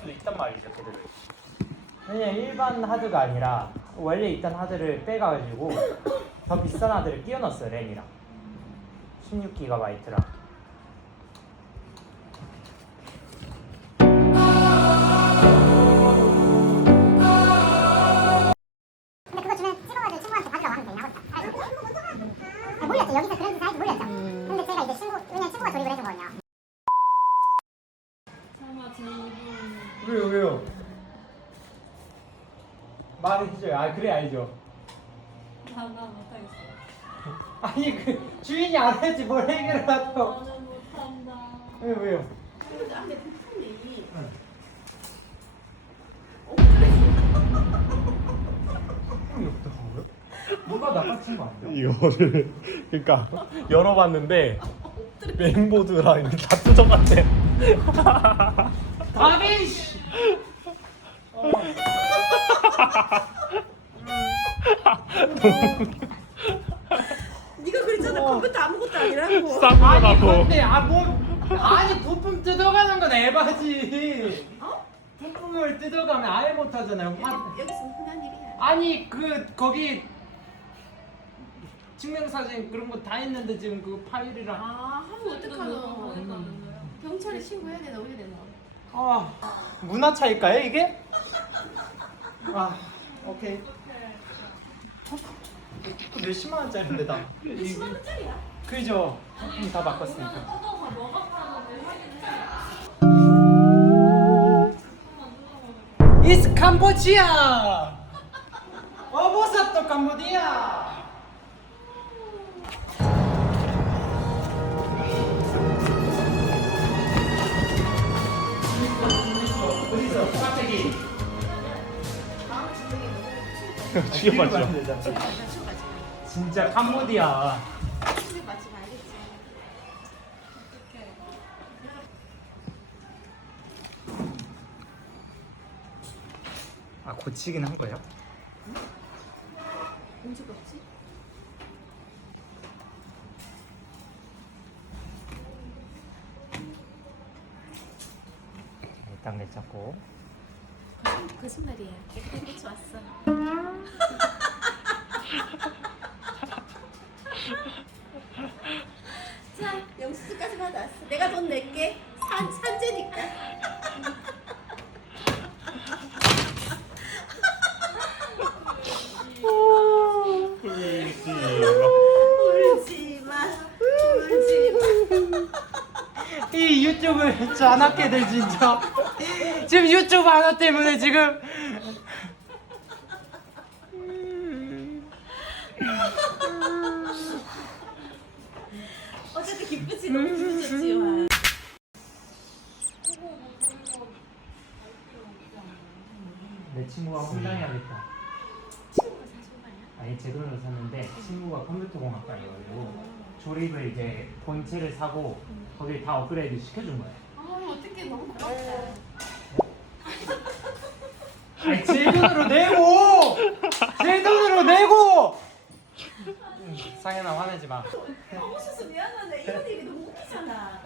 수도 있단 말이죠, 걔들은. 왜냐면 일반 하드가 아니라 원래 있던 하드를 빼가지고 더 비싼 하드를 끼워 넣었어요, 램이랑. 16GB랑. 말해주세요. 아, 그래, 알죠. 장난 못하겠어요. 아니, 그 주인이 안 했지 뭘 해결을 하죠. 나는 못한다. 왜요, 왜요? 근데 안에 부품이 응. 누가 나빠친 거 아니야? 이거를 그러니까 열어봤는데 메인보드랑 이렇게 다 뜯어갔대. 다빈 씨. 네가 그랬잖아 컴퓨터 아무것도 아니라고 아니 쌍문하고 근데 아뭐 아니 부품 뜯어가는 건 에바지. 어? 부품을 뜯어가면 아예 못하잖아요. 화- 여기, 여기서 흔한 일이야 아니 그 거기 증명사진 그런 거 다 있는데 지금 그 파일이랑 아 하면 어떡하노 음. 경찰에 신고해야 되나 어떻게 되나 아 문화 차일까요 이게? 아 오케이. 그 몇십만 원짜리인데 다. 20만 원짜리야 그죠? 음, 다 바꿨으니까. 뜯어서 파는지 확인해. It's Cambodia. 어버섯도 캄보디아. 죽여봤죠. 진짜 캄보디아. 아 고치긴 한 거예요? 언제가 없지? 일단 내잡고. 거짓말이야 왔어 받았어. 내가 돈 낼게. 산, 산재니까. 울지 마. 울지 마. 이 유튜브 진짜 안돼 진짜. 지금 유튜브 하나 때문에 지금. 어쨌든 기쁘지 너무 기분 좋지만 내 친구가 혼당해야겠다. 친구가 사준 거야? 아니 제 돈으로 샀는데 친구가 컴퓨터 공학과여가지고 조립을 이제 본체를 사고 거기를 다 업그레이드 시켜준 거예요. 아 어떻게 너무 고맙다 아니 제 돈으로 내고 제 돈으로 내고. 상현아 화내지 마. 너무 수수 미안하네 이런 일이 너무 웃기잖아